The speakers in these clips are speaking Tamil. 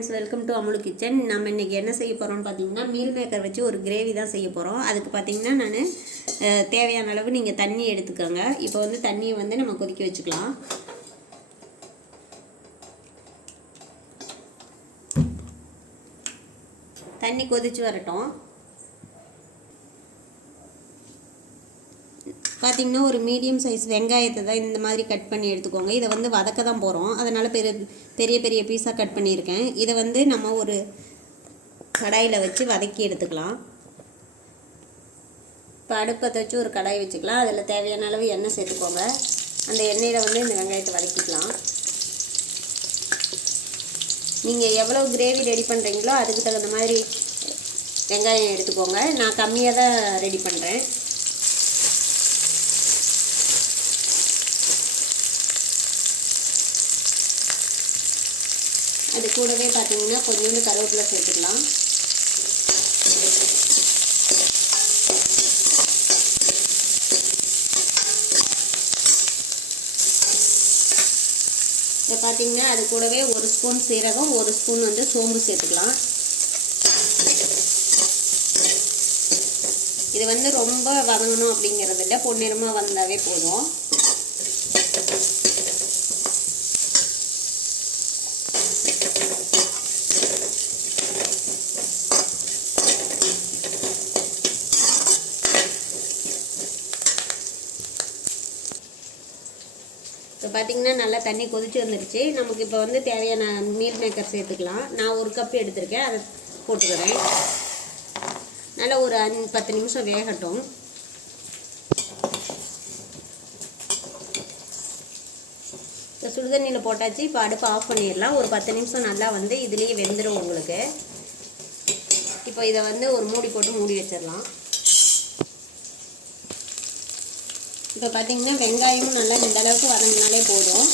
Friends welcome to Amulu kitchen நம்ம இன்றைக்கி என்ன செய்ய போகிறோம்னு பார்த்தீங்கன்னா மீல் மேக்கர் வச்சு ஒரு கிரேவி தான் செய்ய போகிறோம் அதுக்கு பார்த்தீங்கன்னா நான் தேவையான அளவு நீங்கள் தண்ணி எடுத்துக்கோங்க. இப்போ வந்து தண்ணியை வந்து நம்ம கொதிக்க வச்சுக்கலாம். தண்ணி கொதிச்சு வரட்டும். பார்த்தீங்கன்னா ஒரு மீடியம் சைஸ் வெங்காயத்தை தான் இந்த மாதிரி கட் பண்ணி எடுத்துக்கோங்க. இதை வந்து வதக்க தான் போகிறோம் அதனால் பெரிய பெரிய பெரிய பீஸாக கட் பண்ணியிருக்கேன். இதை வந்து நம்ம ஒரு கடாயில் வச்சு வதக்கி எடுத்துக்கலாம். இப்போ அடுப்பை வச்சு ஒரு கடாய் வச்சுக்கலாம். அதில் தேவையான அளவு எண்ணெய் சேர்த்துக்கோங்க. அந்த எண்ணெயில் வந்து இந்த வெங்காயத்தை வதக்கிக்கலாம். நீங்கள் எவ்வளோ கிரேவி ரெடி பண்ணுறீங்களோ அதுக்கு தகுந்த மாதிரி வெங்காயம் எடுத்துக்கோங்க. நான் கம்மியாக தான் ரெடி பண்ணுறேன் அது கூடவே பார்த்தீங்கன்னா கொஞ்சோண்டு கருவேப்பிலை சேர்த்துக்கலாம். இப்போ பார்த்தீங்கன்னா அது கூடவே ஒரு ஸ்பூன் சீரகம் ஒரு ஸ்பூன் வந்து சோம்பு சேர்த்துக்கலாம். இது வந்து ரொம்ப வதங்கணும் அப்படிங்கிறது இல்லை பொன்னிறமாக வந்தாவே போதும். இப்போ பார்த்தீங்கன்னா நல்லா தண்ணி கொதிச்சு வந்துடுச்சு நமக்கு இப்போ வந்து தேவையான மீல் மேக்கர் சேர்த்துக்கலாம். நான் ஒரு கப் எடுத்திருக்கேன். அதை போட்டுக்கிறேன். நல்லா ஒரு அஞ்சு பத்து நிமிஷம் வேகட்டும். இப்போ சுடுதண்ணியில் போட்டாச்சு. இப்போ அடுப்பு ஆஃப் பண்ணிடலாம். ஒரு பத்து நிமிஷம் நல்லா வந்து இதுலேயே வெந்துடும் உங்களுக்கு. இப்போ இதை வந்து ஒரு மூடி போட்டு மூடி வச்சிடலாம். இப்போ பார்த்தீங்கன்னா வெங்காயமும் நல்லா இந்த அளவுக்கு வதங்கினாலே போதும்.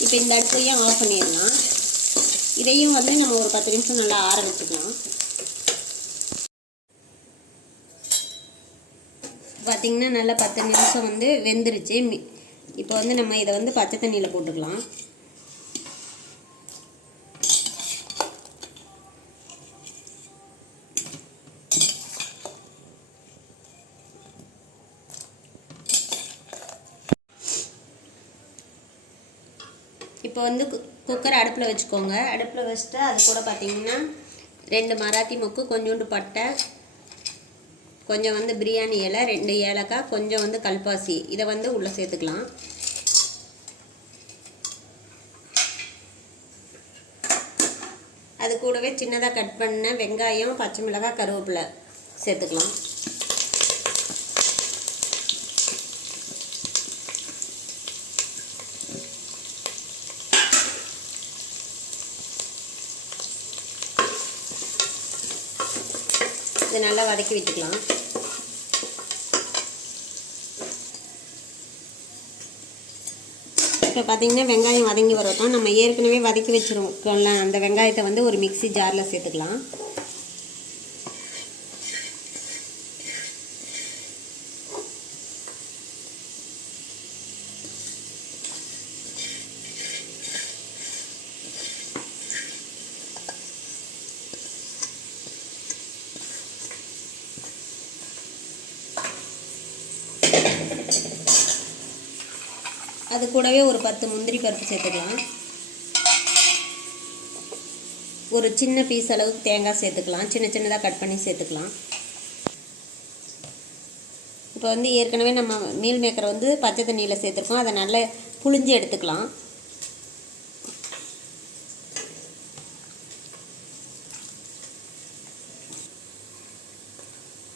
இப்போ இந்த அடுப்பையும் ஆஃப் பண்ணிடலாம். இதையும் வந்து நம்ம ஒரு பத்து நிமிஷம் நல்லா ஆற வச்சுக்கலாம் பார்த்திங்கன்னா நல்லா பத்து நிமிஷம் வந்து வெந்துருச்சு. மி- இப்போ வந்து நம்ம இதை வந்து பச்சை தண்ணியில் போட்டுக்கலாம். இப்போ வந்து கு- குக்கர் அடுப்பில் வச்சுக்கோங்க. அடுப்பில் வச்சுட்டு அது கூட பார்த்தீங்கன்னா ரெண்டு மராத்தி மொக்கு கொஞ்சோண்டு பட்டை கொஞ்சம் வந்து பிரியாணி இலை ரெண்டு ஏலக்காய் கொஞ்சம் வந்து கல்பாசி. இதை வந்து உள்ளே சேர்த்துக்கலாம். அது கூடவே சின்னதாக கட் பண்ண வெங்காயம் பச்சை மிளகாய் கருவேப்பிலை சேர்த்துக்கலாம். இதை நல்லா வதக்கி விட்டுக்கலாம். இப்போ பார்த்தீங்கன்னா வெங்காயம் வதங்கி வரட்டும் நம்ம ஏற்கனவே வதக்கி வச்சுருக்கோம்ல அந்த வெங்காயத்தை வந்து ஒரு மிக்ஸி ஜாரில் சேர்த்துக்கலாம். அது கூடவே ஒரு பத்து முந்திரி பருப்பு சேர்த்துக்கலாம். ஒரு சின்ன பீஸ் அளவுக்கு தேங்காய் சேர்த்துக்கலாம். சின்ன சின்னதாக கட் பண்ணி சேர்த்துக்கலாம். இப்போ வந்து ஏற்கனவே நம்ம மீல் மேக்கரை வந்து பச்சை தண்ணியில் சேர்த்துருக்கோம். அதை நல்லா புழிஞ்சு எடுத்துக்கலாம்.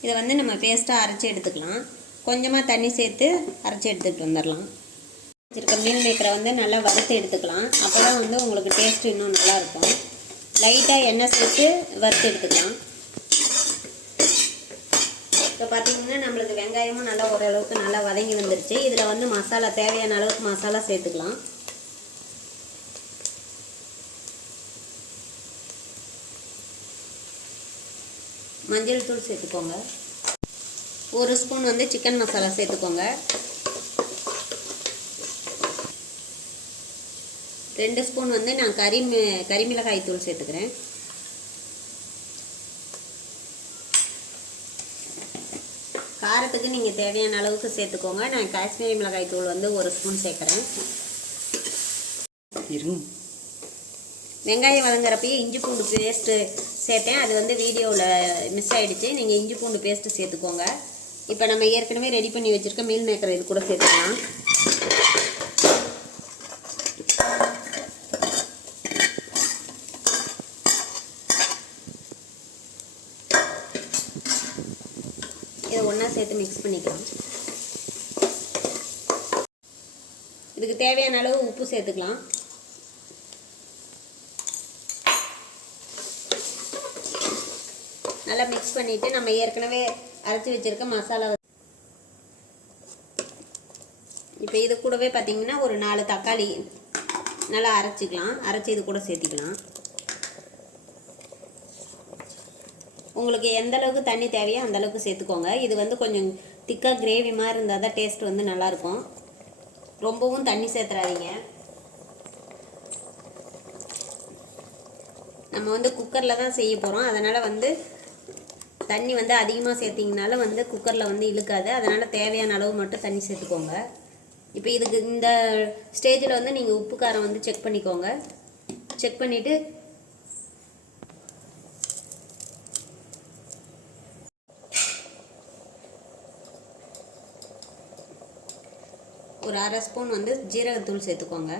இதை வந்து நம்ம பேஸ்ட்டாக அரைச்சி எடுத்துக்கலாம். கொஞ்சமாக தண்ணி சேர்த்து அரைச்சி எடுத்துகிட்டு வந்துடலாம். வச்சுருக்க மீல் மேக்கரை வந்து நல்லா வறுத்து எடுத்துக்கலாம். அப்போ தான் வந்து உங்களுக்கு டேஸ்ட் இன்னும் நல்லாயிருக்கும். லைட்டாக எண்ணெய் சேர்த்து வறுத்து எடுத்துக்கலாம். இப்போ பார்த்தீங்கன்னா நம்மளுக்கு வெங்காயமும் நல்லா ஓரளவுக்கு நல்லா வதங்கி வந்துருச்சு. இதில் வந்து மசாலா தேவையான அளவுக்கு மசாலா சேர்த்துக்கலாம். மஞ்சள் தூள் சேர்த்துக்கோங்க. ஒரு ஸ்பூன் வந்து சிக்கன் மசாலா சேர்த்துக்கோங்க. ரெண்டு ஸ்பூன் வந்து நான் கறி மி- கறி மிளகாய் தூள் சேர்த்துக்கிறேன். காரத்துக்கு நீங்கள் தேவையான அளவுக்கு சேர்த்துக்கோங்க. நான் காஷ்மீரி மிளகாய் தூள் வந்து ஒரு ஸ்பூன் சேர்க்குறேன். வெங்காயம் வதங்குறப்பயே இஞ்சி பூண்டு பேஸ்ட்டு சேர்த்தேன். அது வந்து வீடியோவில் மிஸ் ஆயிடுச்சு. நீங்கள் இஞ்சி பூண்டு பேஸ்ட்டு சேர்த்துக்கோங்க. இப்போ நம்ம ஏற்கனவே ரெடி பண்ணி வச்சுருக்க மீல் மேக்கர் இது கூட சேர்த்துக்கலாம். இதை ஒன்றா சேர்த்து மிக்ஸ் பண்ணிக்கலாம். இதுக்கு தேவையான அளவு உப்பு சேர்த்துக்கலாம். நல்லா மிக்ஸ் பண்ணிவிட்டு நம்ம ஏற்கனவே அரைச்சி வச்சுருக்க மசாலா இப்போ இது கூடவே பார்த்தீங்கன்னா ஒரு நாலு தக்காளி நல்லா அரைச்சிக்கலாம். அரைச்சி இது கூட சேர்த்திக்கலாம். உங்களுக்கு எந்த அளவுக்கு தண்ணி தேவையோ அந்த அளவுக்கு சேர்த்துக்கோங்க. இது வந்து கொஞ்சம் திக்காக கிரேவி மாதிரி இருந்தால் தான் டேஸ்ட் வந்து நல்லாயிருக்கும் ரொம்பவும் தண்ணி சேர்த்துறாதீங்க. நம்ம வந்து குக்கரில் தான் செய்ய போகிறோம் அதனால் வந்து தண்ணி வந்து அதிகமாக சேர்த்திங்கனால வந்து குக்கரில் வந்து இழுக்காது. அதனால் தேவையான அளவு மட்டும் தண்ணி சேர்த்துக்கோங்க. இப்போ இதுக்கு இந்த ஸ்டேஜில் வந்து நீங்கள் உப்பு காரம் வந்து செக் பண்ணிக்கோங்க. செக் பண்ணிவிட்டு ஒரு அரை ஸ்பூன் வந்து ஜீரகத்தூள் சேர்த்துக்கோங்க.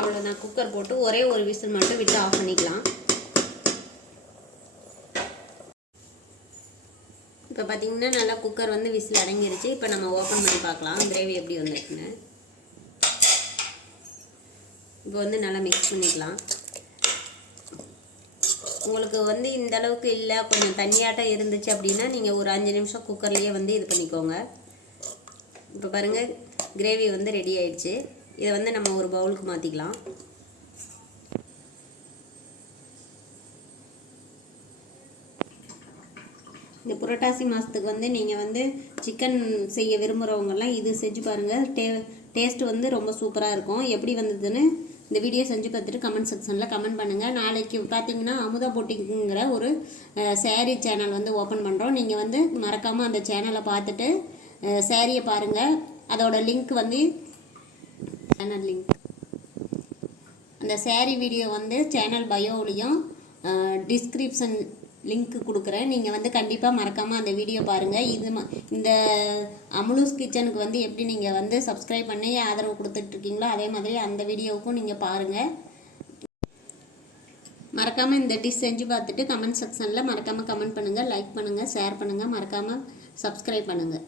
அவ்வளோதான் குக்கர் போட்டு ஒரே ஒரு விசில் மட்டும் விட்டு ஆஃப் பண்ணிக்கலாம். இப்போ பார்த்தீங்கன்னா நல்லா குக்கர் வந்து விசில் அடங்கிருச்சு. இப்போ நம்ம ஓப்பன் பண்ணி பார்க்கலாம். கிரேவி எப்படி வந்துருக்குன்னு. இப்போ வந்து நல்லா மிக்ஸ் பண்ணிக்கலாம். உங்களுக்கு வந்து இந்த அளவுக்கு இல்லை கொஞ்சம் தண்ணியாட்டம் இருந்துச்சு அப்படின்னா நீங்கள் ஒரு அஞ்சு நிமிஷம் குக்கர்லேயே வந்து இது பண்ணிக்கோங்க. இப்போ பாருங்கள் கிரேவி வந்து ரெடி ஆயிடுச்சு. இதை வந்து நம்ம ஒரு பவுலுக்கு மாற்றிக்கலாம் இந்த புரட்டாசி மாதத்துக்கு வந்து நீங்கள் வந்து சிக்கன் செய்ய விரும்புகிறவங்கெல்லாம் இது செஞ்சு பாருங்கள் டே டேஸ்ட் வந்து ரொம்ப சூப்பராக இருக்கும். எப்படி வந்ததுன்னு இந்த வீடியோ செஞ்சு பார்த்துட்டு கமெண்ட் செக்ஷனில் கமெண்ட் பண்ணுங்கள் நாளைக்கு பார்த்தீங்கன்னா அமுதா போட்டிங்கிற ஒரு சேரீ சேனல் வந்து ஓப்பன் பண்ணுறோம் நீங்கள் வந்து மறக்காமல் அந்த சேனலை பார்த்துட்டு சேரீயை பாருங்கள் அதோட லிங்க் வந்து சேனல் லிங்க் அந்த சேரீ வீடியோ வந்து சேனல் பயோலையும் டிஸ்கிரிப்ஷன் லிங்க் கொடுக்குறேன். நீங்கள் வந்து கண்டிப்பாக மறக்காமல் அந்த வீடியோ பாருங்கள் இது இந்த அமுலூஸ் கிச்சனுக்கு வந்து எப்படி நீங்கள் வந்து சப்ஸ்கிரைப் பண்ணி ஆதரவு கொடுத்துட்ருக்கீங்களோ அதே மாதிரி அந்த வீடியோவுக்கும் நீங்கள் பாருங்கள் மறக்காமல் இந்த டிஷ் செஞ்சு பார்த்துட்டு கமெண்ட் செக்ஷனில் மறக்காமல் கமெண்ட் பண்ணுங்கள் லைக் பண்ணுங்கள் ஷேர் பண்ணுங்கள் மறக்காமல் சப்ஸ்கிரைப் பண்ணுங்கள்